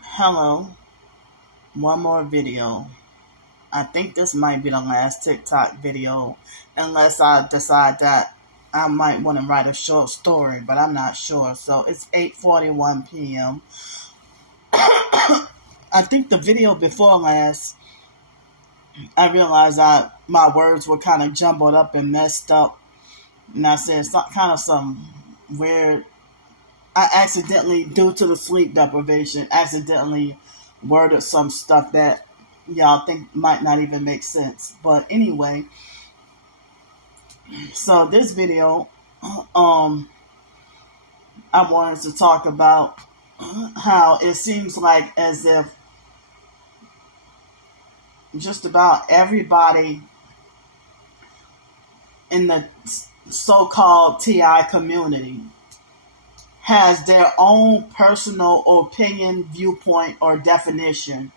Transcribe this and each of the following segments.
Hello, one more video. I think this might be the last TikTok video, unless I decide that I might want to write a short story, but I'm not sure. So it's 8:41 p.m. I think the video before last, I realized my words were kind of jumbled up and messed up, and I said some weird. I accidentally, due to the sleep deprivation, accidentally worded some stuff that y'all think might not even make sense. But anyway, so this video, I wanted to talk about how it seems like as if just about everybody in the so-called TI community has their own personal opinion, viewpoint, or definition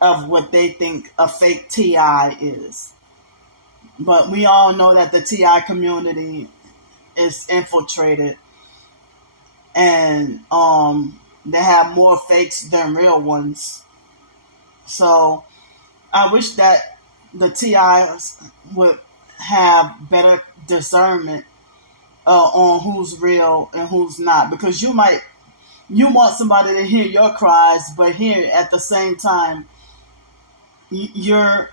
of what they think a fake TI is. But we all know that the TI community is infiltrated, and they have more fakes than real ones. So I wish that the TIs would have better discernment on who's real and who's not, because you want somebody to hear your cries, but here at the same time you're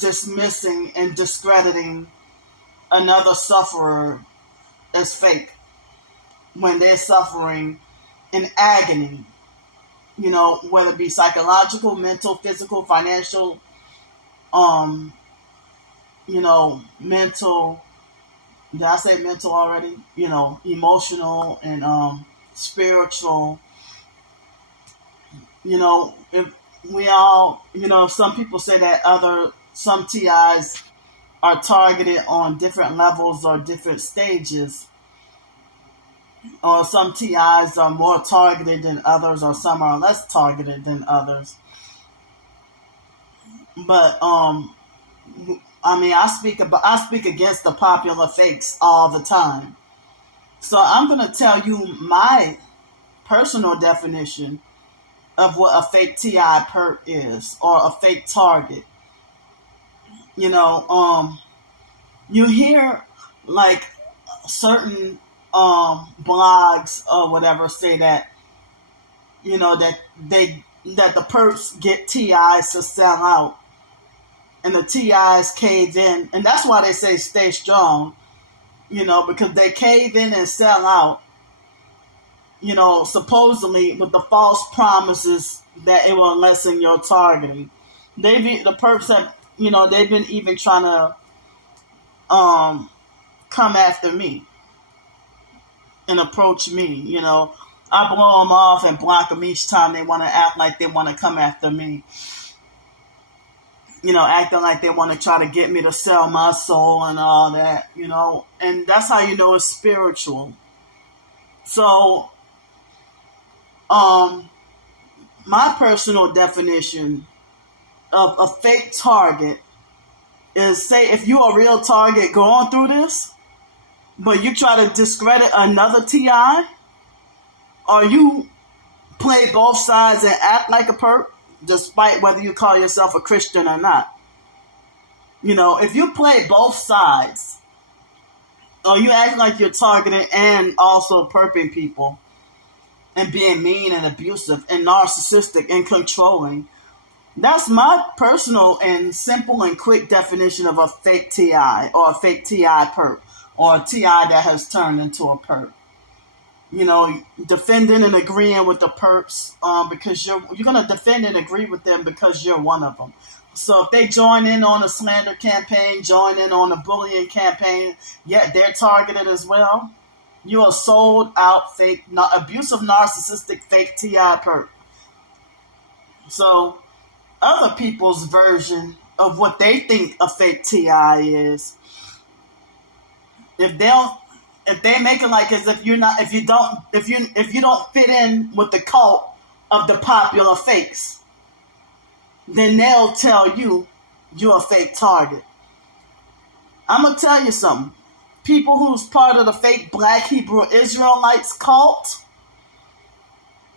dismissing and discrediting another sufferer as fake when they're suffering in agony, whether it be psychological, mental, physical, financial, mental. Did I say mental already? Emotional and spiritual. If we all, some people say that some TIs are targeted on different levels or different stages, or some TIs are more targeted than others, or some are less targeted than others. But I speak against the popular fakes all the time. So I'm going to tell you my personal definition of what a fake TI perp is, or a fake target. You hear like certain blogs or whatever say that that the perps get TIs to sell out, and the TIs cave in, and that's why they say stay strong, because they cave in and sell out, supposedly with the false promises that it will lessen your targeting. The perps have, they've been even trying to come after me and approach me. I blow them off and block them each time they want to act like they want to come after me. Acting like they want to try to get me to sell my soul and all that, and that's how you know it's spiritual. So, my personal definition of a fake target is, say, if you're a real target going through this, but you try to discredit another TI, or you play both sides and act like a perp, despite whether you call yourself a Christian or not. If you play both sides, or you act like you're targeting and also perping people, and being mean and abusive and narcissistic and controlling, that's my personal and simple and quick definition of a fake TI, or a fake TI perp, or a TI that has turned into a perp. Defending and agreeing with the perps, because you're going to defend and agree with them because you're one of them. So if they join in on a slander campaign, join in on a bullying campaign, yet they're targeted as well, you're a sold out fake, abusive, narcissistic, fake TI perp. So other people's version of what they think a fake TI is, if they make it like as if you don't fit in with the cult of the popular fakes, then they'll tell you you're a fake target. I'm gonna tell you something. people who's part of the fake Black Hebrew Israelites cult,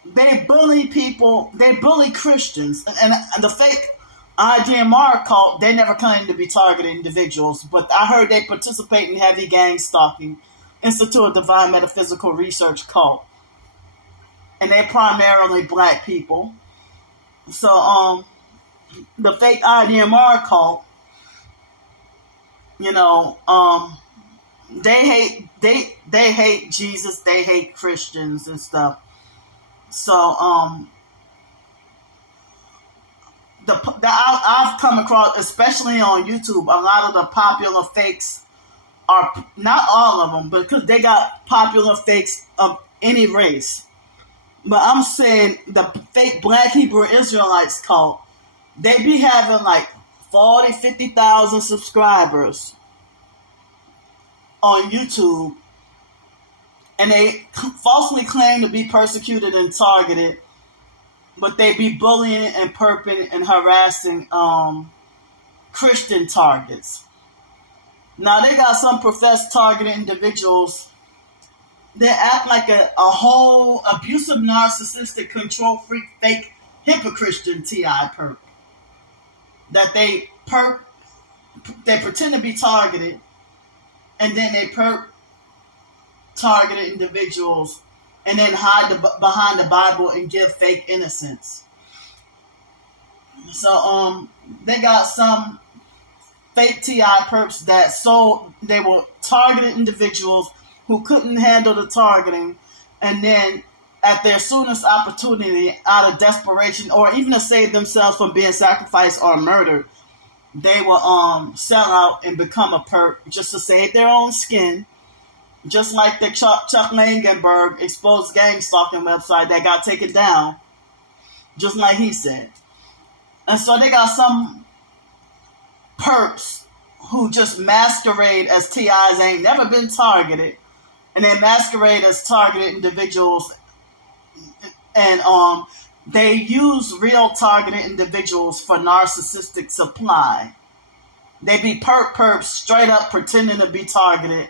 they bully people, they bully Christians. And the fake IDMR cult, they never claim to be targeting individuals, but I heard they participate in heavy gang stalking, Institute of Divine Metaphysical Research cult. And they're primarily Black people. So, the fake IDMR cult, they hate Jesus, they hate Christians and stuff. So, I've come across, especially on YouTube, a lot of the popular fakes are, not all of them, because they got popular fakes of any race. But I'm saying the fake Black Hebrew Israelites cult, they be having like 40, 50,000 subscribers on YouTube, and they falsely claim to be persecuted and targeted, but they be bullying and perping and harassing Christian targets. Now, they got some professed targeted individuals. They act like a whole abusive, narcissistic, control freak, fake, hypocritian TI perp. That they pretend to be targeted, and then they targeted individuals, and then hide behind the Bible and give fake innocence. So they got some fake TI perps that they were targeted individuals who couldn't handle the targeting, and then at their soonest opportunity, out of desperation, or even to save themselves from being sacrificed or murdered, they will sell out and become a perp just to save their own skin, just like the Chuck Langenberg exposed gang stalking website that got taken down, just like he said. And so they got some perps who just masquerade as TIs, ain't never been targeted, and they masquerade as targeted individuals, and they use real targeted individuals for narcissistic supply. They be perps straight up pretending to be targeted,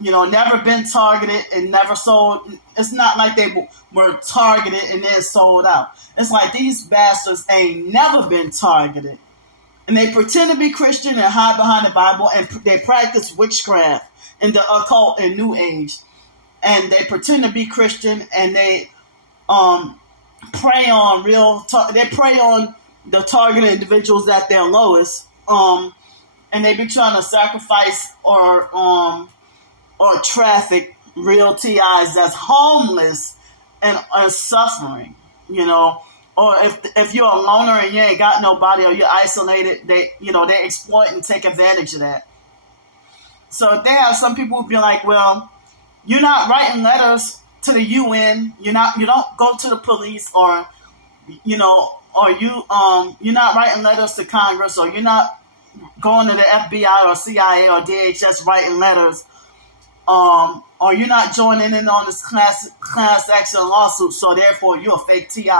never been targeted and never sold. It's not like they were targeted and then sold out. It's like these bastards ain't never been targeted, and they pretend to be Christian and hide behind the Bible, and they practice witchcraft in the occult and New Age, and they pretend to be Christian, and they prey on the targeted individuals at their lowest, and they be trying to sacrifice or traffic real TIs that's homeless and are suffering, or if you're a loner and you ain't got nobody, or you're isolated, they exploit and take advantage of that. So they have some people who be like, well, you're not writing letters to the UN, you don't go to the police, or you're not writing letters to Congress, or you're not going to the FBI or CIA or DHS writing letters, or you're not joining in on this class action lawsuit, so therefore you're a fake TI.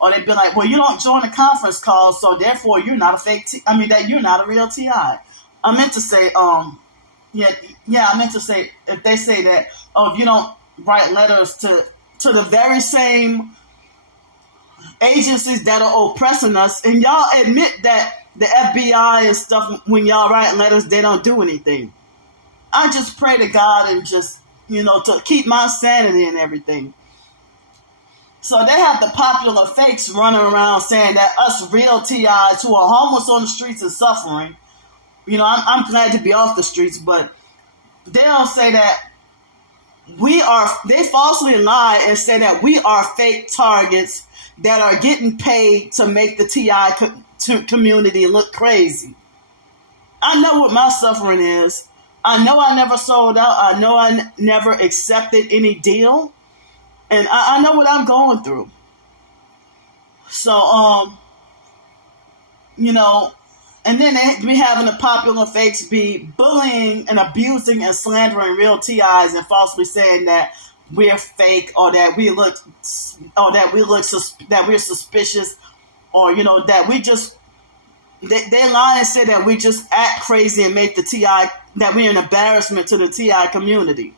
Or they'd be like, well, you don't join the conference call, so therefore you're not a fake that you're not a real TI. I meant to say, if they say that, if you don't write letters to the very same agencies that are oppressing us, and y'all admit that the FBI and stuff, when y'all write letters, they don't do anything. I just pray to God and just, to keep my sanity and everything. So they have the popular fakes running around saying that us real TIs who are homeless on the streets and suffering, I'm glad to be off the streets, but they'll say that they falsely lie and say that we are fake targets that are getting paid to make the TI community look crazy. I know what my suffering is. I know I never sold out. I know I never accepted any deal. And I know what I'm going through. So, and then they be having the popular fakes be bullying and abusing and slandering real TIs and falsely saying that we're fake, or that we're suspicious, or that we just they lie and say that we just act crazy and make the that we're an embarrassment to the TI community.